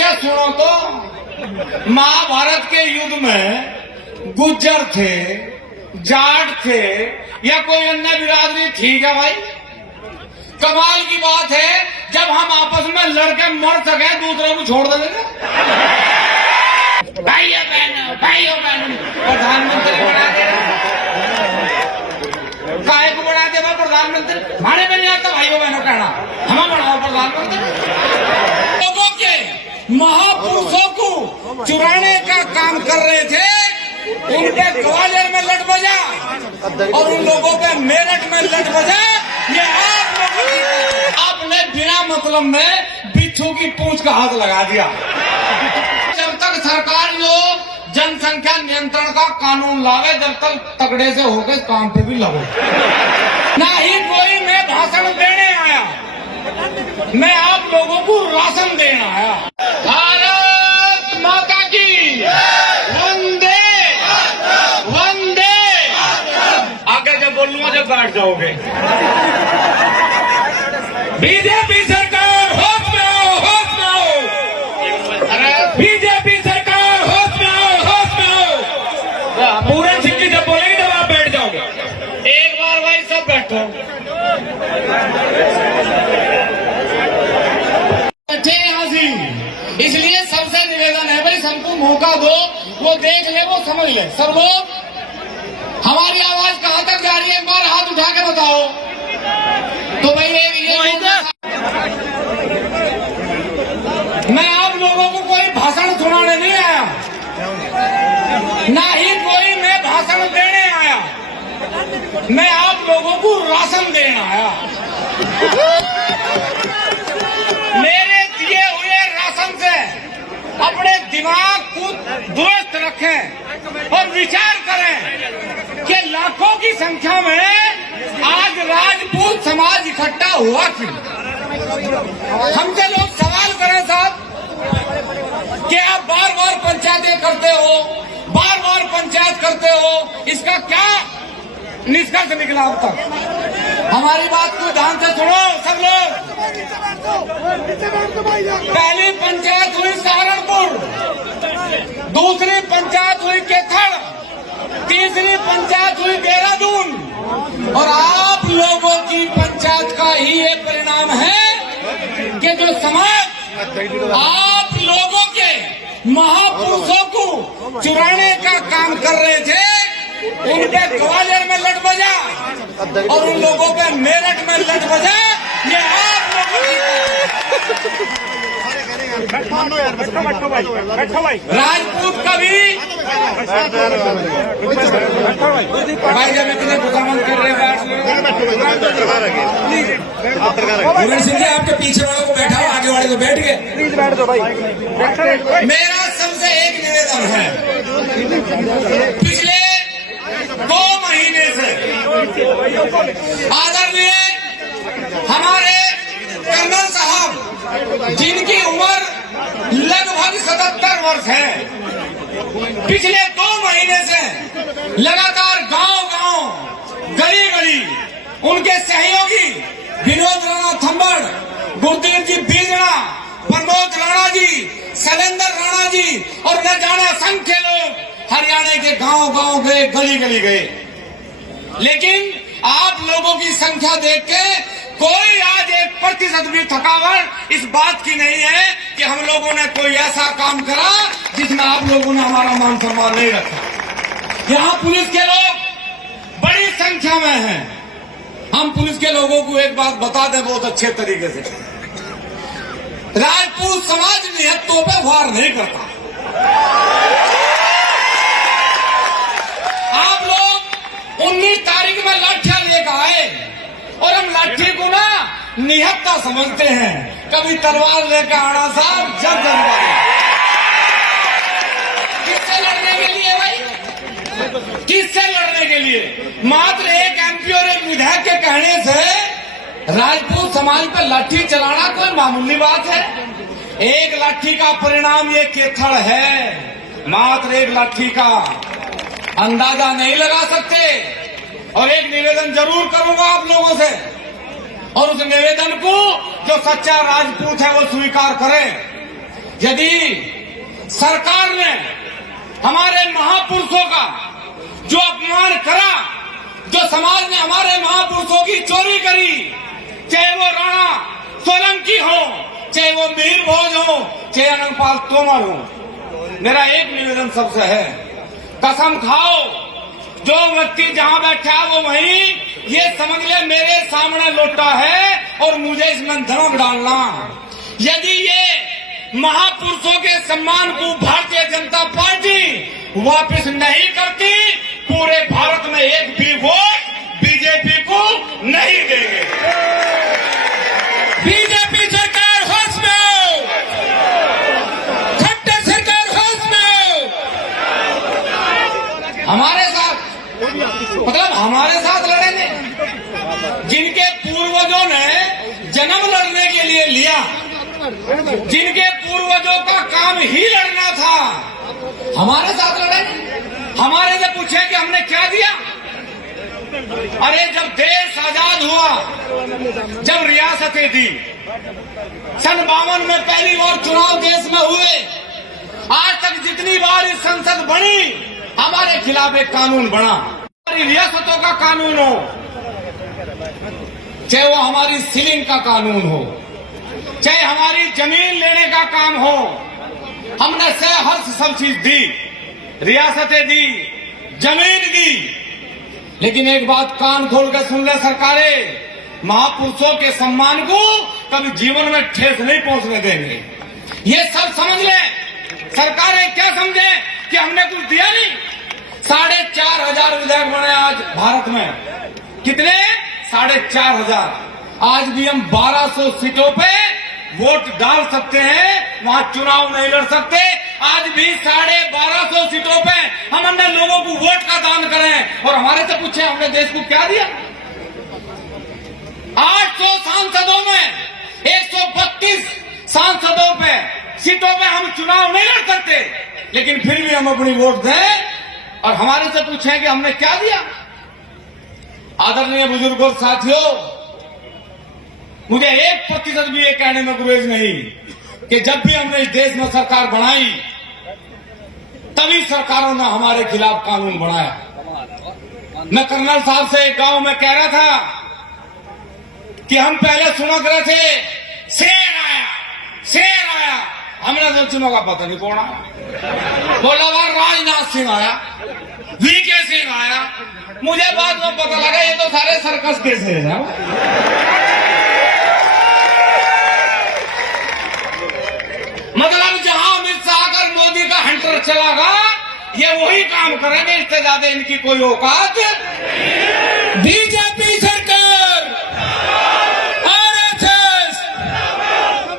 अच्छा सुनो तो, महाभारत के युद्ध में गुज्जर थे, जाट थे या कोई अन्य बिरादरी ठीक है भाई। कमाल की बात है जब हम आपस में लड़के मर सके दूसरों को छोड़ देंगे। भाइयों बहनों प्रधानमंत्री बना दे, काय को बना दे प्रधानमंत्री। हमारे में नहीं आता भाइयों बहनों कहना, हमें बनाओ प्रधानमंत्री। लोगों के महापुरुषों को चुराने का काम कर रहे थे, उनके ग्वालियर में लट बजा और उन लोगों के मेरठ में लट बजा। ये आप लोगों आपने बिना मतलब में बिच्छू की पूंछ का हाथ लगा दिया। जब तक सरकार जो जनसंख्या नियंत्रण का कानून लावे, जब तक तगड़े से होकर काम पे भी लगो। ना ही कोई मैं भाषण देने आया, मैं आप लोगों को राशन देना आया। भारत माता की वंदे वंदे। आगे जब बोलूंगा जब बैठ जाओगे। बीजेपी सरकार होश में आओ, होश में आओ। बीजेपी सरकार होश में आओ, होश में आओ। पूरे छिक्की जब बोलेंगे जब आप बैठ जाओगे। एक बार भाई सब बैठो। बैठे इसलिए सबसे निवेदन है भाई, सबको मौका दो, वो देख ले, वो समझ ले। सब लोग हमारी आवाज कहां तक जा रही है, एक बार हाथ उठा के बताओ। तो भाई मैं आप लोगों को कोई भाषण सुनाने नहीं आया, ना ही कोई मैं भाषण देने आया, मैं आप लोगों को राशन देना आया। मेरे दिए हुए राशन से अपने दिमाग को दुरुस्त रखें और विचार करें कि लाखों की संख्या में आज राजपूत समाज इकट्ठा हुआ क्यों। हमसे लोग सवाल करें साहब कि आप बार बार पंचायतें करते हो, बार बार पंचायत करते हो, इसका क्या निष्कर्ष निकला अब तक। हमारी बात को ध्यान से सुनो सब लोग। पहली पंचायत हुई सहारनपुर, दूसरी पंचायत हुई केथड़, तीसरी पंचायत हुई देहरादून, और आप लोगों की पंचायत का ही ये परिणाम है कि जो समाज आप लोगों के महापुरुषों को चुराने का काम कर रहे थे, उनके ग्वालियर में लट बजा और उन लोगों के मेरठ में लट बजा। ये आप राजपूत कभी भाई जब इतने गुस्सामंद कर रहे हैं, सिंह जी आपके पीछे वालों को बैठाओ, आगे वाले को बैठ गए। प्लीज बैठ दो भाई। मेरा सबसे एक निवेदन है, पिछले 2 महीने से आदरणीय हमारे कर्नल साहब जिनकी उम्र लगभग 77 वर्ष है, पिछले 2 महीने से लगातार गांव-गांव, गली-गली उनके सहयोगी विनोद राणा थंबड़, गुरदीप जी बीजना, प्रमोद राणा जी, शैलेंद्र राणा जी और न जाने असंख्य लोग हरियाणा के गांव-गांव गए, गली-गली गए। लेकिन आप लोगों की संख्या देख के कोई आज 1% भी थकावट इस बात की नहीं है कि हम लोगों ने कोई ऐसा काम करा जिसमें आप लोगों ने हमारा मान सम्मान नहीं रखा। यहाँ पुलिस के लोग बड़ी संख्या में हैं। हम पुलिस के लोगों को एक बात बता दें बहुत अच्छे तरीके से, राजपूत समाज निहत्तों पे वार नहीं करता। आप लोग 19 तारीख में लाठियां लेकर आए और हम लाठी को ना निहत्ता समझते हैं। कभी तलवार लेकर आना साहब जब किससे लड़ने के लिए भाई, किससे लड़ने के लिए? मात्र एक एमपी और एक विधायक के कहने से राजपूत समाज पर लाठी चलाना कोई मामूली बात है। एक लाठी का परिणाम ये केथड़ है, मात्र एक लाठी का अंदाजा नहीं लगा सकते। और एक निवेदन जरूर करूंगा आप लोगों से, और उस निवेदन को जो सच्चा राजपूत है वो स्वीकार करे। यदि सरकार ने हमारे महापुरुषों का जो अपमान करा, जो समाज ने हमारे महापुरुषों की चोरी करी, चाहे वो राणा सोलंकी हो, चाहे वो मीर भोज हो, चाहे अनंतपाल तोमर हो, मेरा एक निवेदन सबसे है, कसम खाओ, जो व्यक्ति जहां बैठा वो वहीं ये समझ ले मेरे सामने लोटा है और मुझे इसमें धर्म डालना। यदि ये महापुरुषों के सम्मान को भारतीय जनता पार्टी वापस नहीं करती, पूरे भारत में एक भी वोट बीजेपी को नहीं देंगे। बीजेपी सरकार होश में आओ, खट्टर सरकार होश में आओ। हमारे साथ मतलब हमारे साथ लड़ेंगे, जिनके पूर्वजों ने जन्म लड़ने के लिए लिया, जिनके पूर्वजों का काम ही लड़ना था, हमारे साथ लड़ेंगे। हमारे से पूछे कि हमने क्या दिया? अरे जब देश आजाद हुआ, जब रियासतें दी, सन 52 में पहली बार चुनाव देश में हुए, आज तक जितनी बार इस संसद बनी, हमारे खिलाफ एक कानून बना। हमारी रियासतों का कानून हो, चाहे वो हमारी सीलिंग का कानून हो, चाहे हमारी जमीन लेने का काम हो, हमने हर सब चीज दी, रियासतें दी, जमीन दी। लेकिन एक बात कान खोल कर सुन ले सरकारें, महापुरुषों के सम्मान को कभी जीवन में ठेस नहीं पहुंचने देंगे। ये सब समझ ले सरकारें, क्या समझे कि हमने कुछ दिया नहीं। 4,500 विधायक बने आज भारत में, कितने? 4,500। आज भी हम 1200 सीटों पे वोट डाल सकते हैं, वहां चुनाव नहीं लड़ सकते। आज भी 1250 सीटों पे हम अन्य लोगों को वोट का दान करें और हमारे से पूछे हमने देश को क्या दिया? 800 सांसदों में 132 सांसदों पे सीटों पे हम चुनाव नहीं लड़ सकते, लेकिन फिर भी हम अपनी वोट दें और हमारे से पूछे कि हमने क्या दिया। आदरणीय बुजुर्गों साथियों, मुझे 1% भी ये कहने में गुरेज नहीं कि जब भी हमने इस देश में सरकार बनाई, तभी सरकारों ने हमारे खिलाफ कानून बनाया। मैं कर्नल साहब से एक गांव में कह रहा था कि हम पहले सुनक रहे थे शेर आया, शेर आया, हमने तो चुनाव का पता नहीं कौन आया। बोला बार राजनाथ सिंह आया, वीके सिंह आया, मुझे बाद में पता लगा ये तो सारे सर्कस के शेर हैं। मतलब जहां अमित शाह अगर मोदी का हंटर चलागा, ये वही काम करेंगे, इससे ज्यादा इनकी कोई औकात। बीजेपी सरकार, आरएसएस,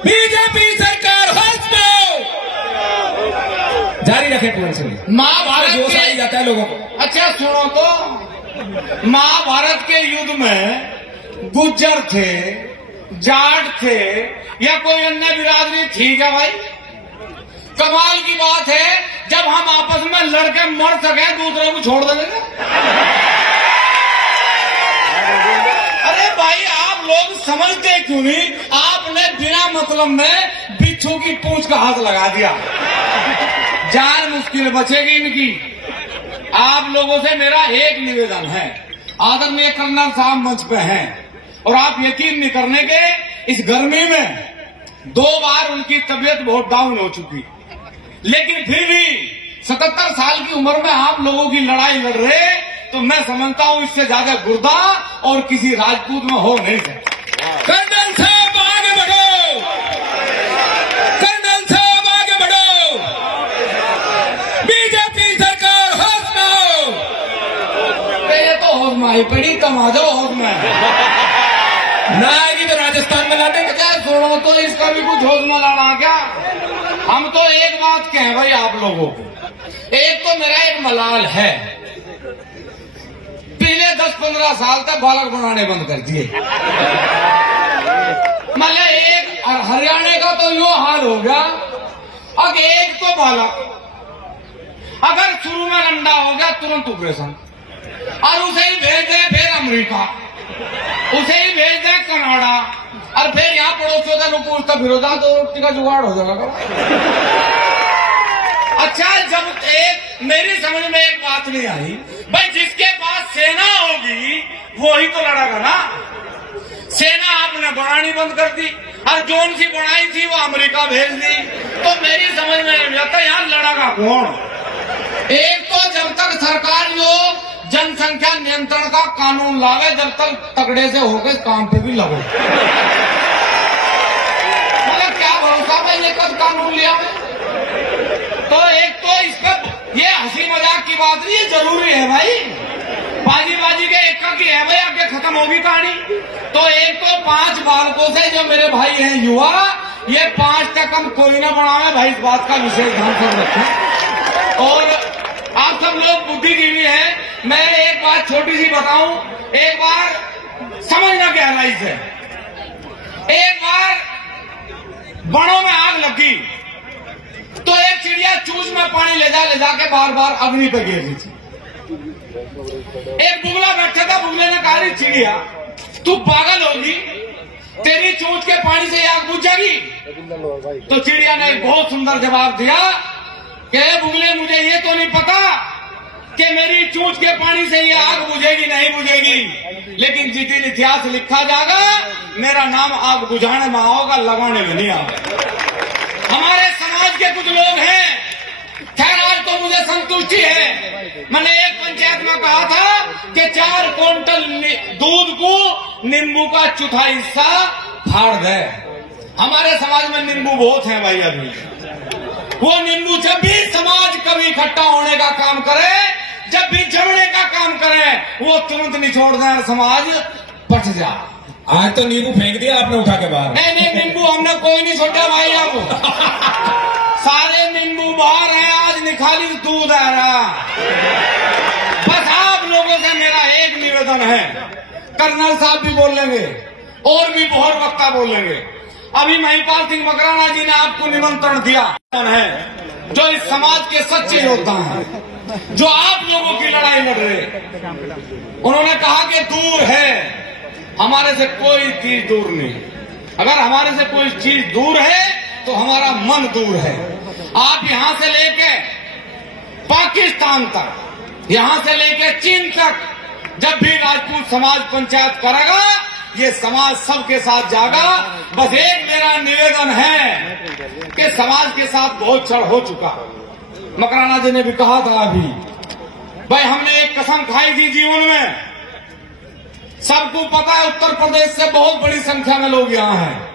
बीजेपी सरकार होश में आओ। जारी रखें पूरे से। महाभारत जोश आई जाता है लोगों को। अच्छा सुनो तो, महाभारत के युद्ध में गुज्जर थे, जाट थे या कोई अन्य बिरादरी थी क्या भाई? कमाल की बात है, जब हम आपस में लड़के मर सके दूसरे को छोड़ देंगे। अरे भाई आप लोग समझते क्यों नहीं? आपने बिना मतलब में बिच्छू की पूंछ का हाथ लगा दिया, जान मुश्किल बचेगी इनकी। आप लोगों से मेरा एक निवेदन है, आदरणीय कर्नल साहब मंच पे हैं और आप यकीन नहीं करने के, इस गर्मी में 2 बार उनकी तबीयत बहुत डाउन हो चुकी, लेकिन फिर भी 77 साल की उम्र में आप लोगों की लड़ाई लड़ रहे, तो मैं समझता हूं इससे ज्यादा गुर्दा और किसी राजपूत में हो नहीं सकता। कर्नल साहब आगे बढ़ो, कर्नल साहब आगे बढ़ो, बीजेपी सरकार होश में आओ। ये तो होश में आई पड़ी, कम आ जाओ होश में। ना आएगी तो राजस्थान में लाटे। क्या सुनो तो इसका भी कुछ होश में लाना क्या? हम तो एक बात कहें भाई आप लोगों को, एक तो मेरा एक मलाल है, पिछले 10-15 साल तक बालक बनाने बंद कर दिए। मतलब एक हरियाणा का तो यो हाल हो गया, अब एक तो बालक अगर शुरू में अंडा हो गया तुरंत ऑपरेशन, और उसे ही भेज दे फिर अमेरिका, उसे ही भेज दे कनाडा, और फिर यहाँ पड़ोसियों का लोग पूछता फिरोजा तो रोटी का जुगाड़ हो जाएगा। अच्छा, जब एक मेरी समझ में एक बात नहीं आई, भाई जिसके पास सेना होगी वो ही तो लड़ेगा ना। सेना आपने बनानी बंद कर दी और जोन सी बनाई थी वो अमेरिका भेज दी, तो मेरी समझ में नहीं आता यहाँ लड़ेगा कौन। एक तो जब तक सरकार जो जनसंख्या नियंत्रण का कानून लावे, जब तक तगड़े से होकर काम पे भी लगो। मतलब क्या भरोसा में ये कब कानून लिया है। तो एक तो इसका ये हंसी मजाक की बात नहीं, ये जरूरी है भाई। बाजी के एक की है भाई, आगे खत्म होगी कहानी। तो एक तो 5 बालकों से जो मेरे भाई हैं युवा, ये 5 तक हम कोई ना बनावे भाई, इस बात का विशेष ध्यान सब रखें। और आप सब लोग बुद्धिजीवी हैं, मैं एक बात छोटी सी बताऊं, एक बार समझना गहराई से। एक बार वनों में आग लगी तो एक चिड़िया चूज में पानी ले जा के बार बार अग्नि पे गिर रही थी। एक बुगला बैठा था, बुगले ने कहा चिड़िया तू पागल होगी, तेरी चूंच के पानी से आग बुझ जाएगी। तो चिड़िया ने एक बहुत सुंदर जवाब दिया कि बुगले मुझे ये तो नहीं पता कि मेरी चूंच के पानी से ये आग बुझेगी नहीं बुझेगी, लेकिन जिस दिन इतिहास लिखा जाएगा मेरा नाम आग बुझाने में आओगा, लगाने में नहीं आओगा। हमारे समाज के कुछ लोग हैं, खैर आज तो मुझे संतुष्टि है। मैंने एक पंचायत में कहा था कि 4 क्विंटल दूध को नींबू का चौथाई हिस्सा फाड़ दे। हमारे समाज में नींबू बहुत हैं भाई। अभी वो नींबू जब भी समाज कभी इकट्ठा होने का काम करे, जब भी जमने का काम करे, वो तुरंत निचोड़ दें, समाज पट जा। आज तो नींबू फेंक दिया आपने उठा के बाहर। नहीं नींबू हमने कोई नहीं छोड़ा भाई। अब सारे नींबू बाहर हैं, आज निखाली दूध आ रहा। बस आप लोगों से मेरा एक निवेदन है, कर्नल साहब भी बोल लेंगे और भी बहुत वक्ता बोलेंगे। अभी महिपाल सिंह मकराना जी ने आपको निमंत्रण दिया है, जो इस समाज के सच्चे योद्धा हैं, जो आप लोगों की लड़ाई लड़ रहे। उन्होंने कहा कि दूर है, हमारे से कोई चीज दूर नहीं। अगर हमारे से कोई चीज दूर है तो हमारा मन दूर है। आप यहां से लेके पाकिस्तान तक, यहां से लेके चीन तक, जब भी राजपूत समाज पंचायत करेगा, ये समाज सबके साथ जागा। बस एक मेरा निवेदन है कि समाज के साथ बहुत छल हो चुका। मकराना जी ने भी कहा था अभी, भाई हमने एक कसम खाई थी जीवन में। सबको पता है उत्तर प्रदेश से बहुत बड़ी संख्या में लोग यहाँ हैं।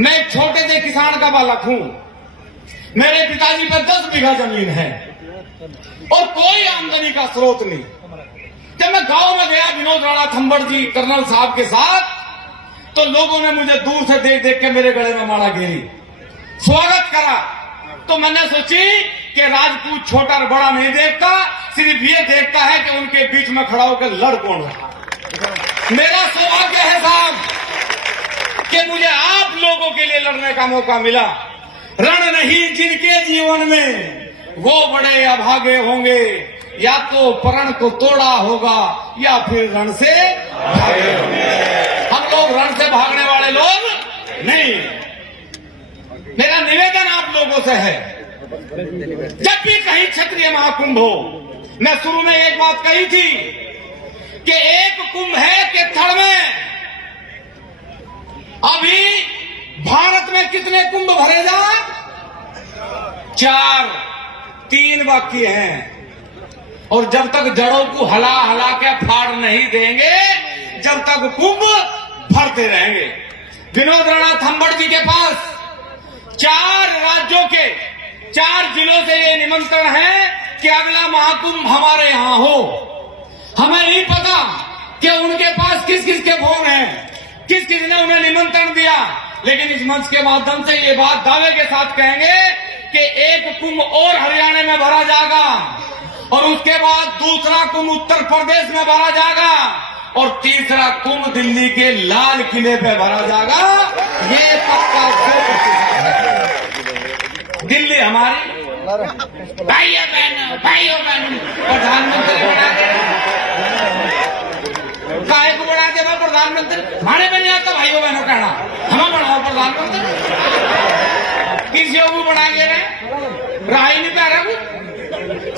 मैं एक छोटे से किसान का बालक हूं। मेरे पिताजी पर 10 बीघा जमीन है और कोई आमदनी का स्रोत नहीं। जब मैं गांव में गया विनोद राणा थंबड़ जी कर्नल साहब के साथ, तो लोगों ने मुझे दूर से देख देख के मेरे गले में माला घेरी, स्वागत करा। तो मैंने सोची कि राजपूत छोटा और बड़ा नहीं देखता, सिर्फ ये देखता है कि उनके बीच में खड़ा होकर लड़ कौन रहा। मेरा सौभाग्य है साहब कि मुझे आप लोगों के लिए लड़ने का मौका मिला। रण नहीं जिनके जीवन में वो बड़े अभागे होंगे, या तो प्रण को तोड़ा होगा या फिर रण से भागे होंगे। हम लोग रण से भागने वाले लोग नहीं। मेरा निवेदन आप लोगों से है, जब भी कहीं क्षत्रिय महाकुंभ हो, मैं शुरू में एक बात कही थी कि एक कुंभ है कि थड़ में। अभी भारत में कितने कुंभ भरे जाए? 4, 3 बाकी हैं। और जब तक जड़ों को हला हला के फाड़ नहीं देंगे, जब तक कुंभ भरते रहेंगे। विनोद राणा थंबड़ जी के पास 4 राज्यों के 4 जिलों से ये निमंत्रण है कि अगला महाकुंभ हमारे यहां हो। हमें नहीं पता कि उनके पास किस किस के फोन हैं, किस किस ने उन्हें निमंत्रण दिया, लेकिन इस मंच के माध्यम से ये बात दावे के साथ कहेंगे कि एक कुंभ और हरियाणा में भरा जाएगा, और उसके बाद दूसरा कुंभ उत्तर प्रदेश में भरा जाएगा, और तीसरा कुंभ दिल्ली के लाल किले पे भरा जाएगा। ये पक्का 100% दिल्ली हमारी। भाइयों बहनों प्रधानमंत्री बना देना। काय को बना दे प्रधानमंत्री, हमारे में नहीं आता भाइयों बहनों कहना, हम बनाओ प्रधानमंत्री, किसी को बनाएंगे राय नहीं पा रहा।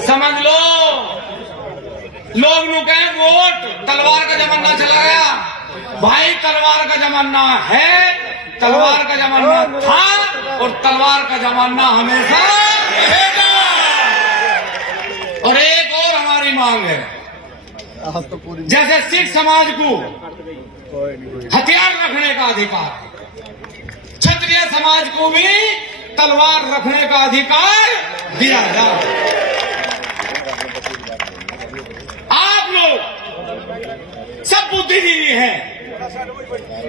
समझ लो, लोग नु कहें वोट तलवार का जमाना चला गया, भाई तलवार का जमाना है, तलवार का जमाना था और तलवार का जमाना हमेशा रहेगा। और एक और हमारी मांग है, जैसे सिख समाज को हथियार रखने का अधिकार, क्षत्रिय समाज को भी तलवार रखने का अधिकार दिया जाए। आप लोग सब बुद्धिजीवी हैं,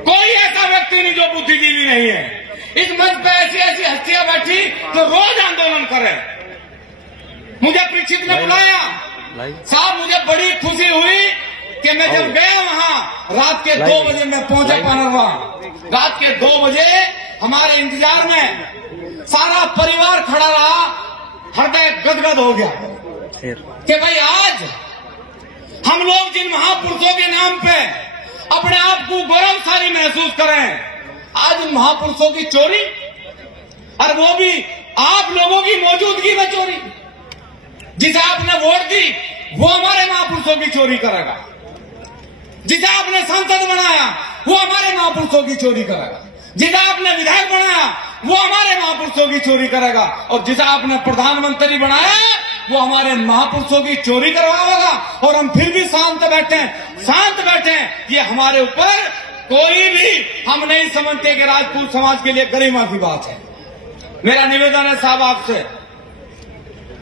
कोई ऐसा व्यक्ति नहीं जो बुद्धिजीवी नहीं है। इस मंच पे ऐसी ऐसी हस्तियां बैठी तो रोज आंदोलन करें। मुझे परीक्षित ने बुलाया साहब, मुझे बड़ी खुशी हुई कि मैं जब गया वहां रात के 2 बजे मैं पहुंचा पानरवा, रात के 2 बजे हमारे इंतजार में सारा परिवार खड़ा रहा, हृदय गदगद हो गया कि भाई आज हम लोग जिन महापुरुषों के नाम पे अपने आप को गौरवशाली महसूस करें, आज उन महापुरुषों की चोरी, और वो भी आप लोगों की मौजूदगी में चोरी। जिसे आपने वोट दी वो हमारे महापुरुषों की चोरी करेगा, जिसे आपने सांसद बनाया वो हमारे महापुरुषों की चोरी करेगा, जिसे आपने विधायक बनाया वो हमारे महापुरुषों की चोरी करेगा, और जिसे आपने प्रधानमंत्री बनाया वो हमारे महापुरुषों की चोरी करवाएगा। और हम फिर भी शांत बैठे, ये हमारे ऊपर कोई भी हम नहीं समझते कि राजपूत समाज के लिए गरिमा की बात है। मेरा निवेदन है साहब आपसे,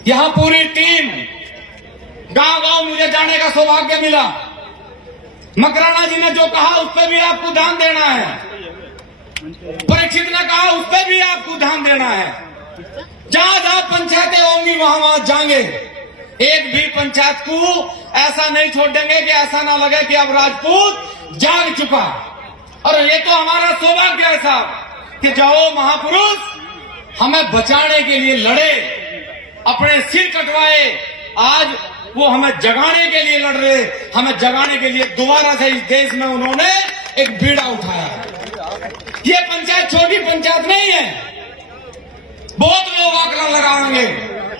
यहां पूरी टीम गांव-गांव मुझे जाने का सौभाग्य मिला। मकराना जी ने जो कहा उस पर भी आपको ध्यान देना है, परीक्षित ने कहा उस पर भी आपको ध्यान देना है। जहां जहां पंचायतें होंगी वहां वहां जाएंगे, एक भी पंचायत को ऐसा नहीं छोड़ देंगे कि ऐसा ना लगे कि अब राजपूत जाग चुका। और ये तो हमारा सौभाग्य है साहब कि जो महापुरुष हमें बचाने के लिए लड़े, अपने सिर कटवाए, आज वो हमें जगाने के लिए लड़ रहे, हमें जगाने के लिए दोबारा से इस देश में उन्होंने एक बीड़ा उठाया। ये पंचायत छोटी पंचायत नहीं है, बहुत लोग आंकड़ा लगाएंगे,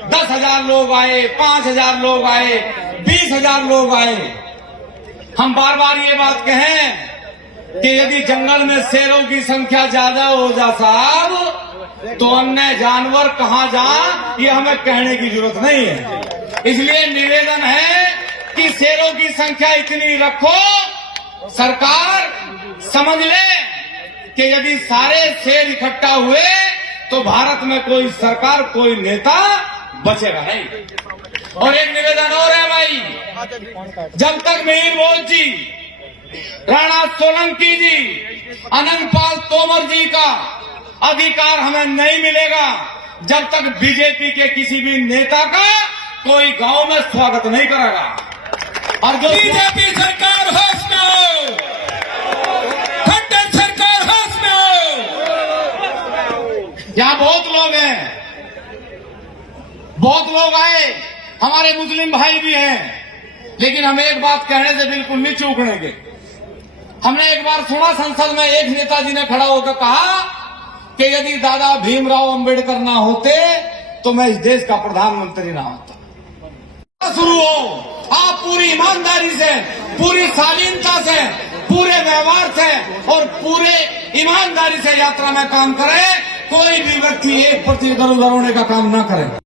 10,000 लोग आए, 5,000 लोग आए, 20,000 लोग आए। हम बार बार ये बात कहें कि यदि जंगल में शेरों की संख्या ज्यादा हो जा साहब तो अन्य जानवर कहां जा, ये हमें कहने की जरूरत नहीं है। इसलिए निवेदन है कि शेरों की संख्या इतनी रखो, सरकार समझ ले कि यदि सारे शेर इकट्ठा हुए तो भारत में कोई सरकार, कोई नेता बचेगा नहीं। और एक निवेदन और है भाई, जब तक मिहिर भोज जी, राणा सोलंकी जी, अनंतपाल तोमर जी का अधिकार हमें नहीं मिलेगा, जब तक बीजेपी के किसी भी नेता का कोई गांव में स्वागत नहीं करेगा। और जो बीजेपी सरकार होश में हो, खट्टर सरकार होश में हो। यहाँ बहुत लोग हैं, बहुत लोग आए, हमारे मुस्लिम भाई भी हैं, लेकिन हम एक बात कहने से बिल्कुल नहीं चूकेंगे। हमने एक बार सुना संसद में एक नेताजी ने खड़ा होकर कहा कि यदि दादा भीमराव अंबेडकर ना होते तो मैं इस देश का प्रधानमंत्री ना होता। शुरू हो, आप पूरी ईमानदारी से, पूरी शालीनता से, पूरे व्यवहार से और पूरे ईमानदारी से यात्रा में काम करें। कोई भी व्यक्ति 1% इधर उधर होने का काम ना करे।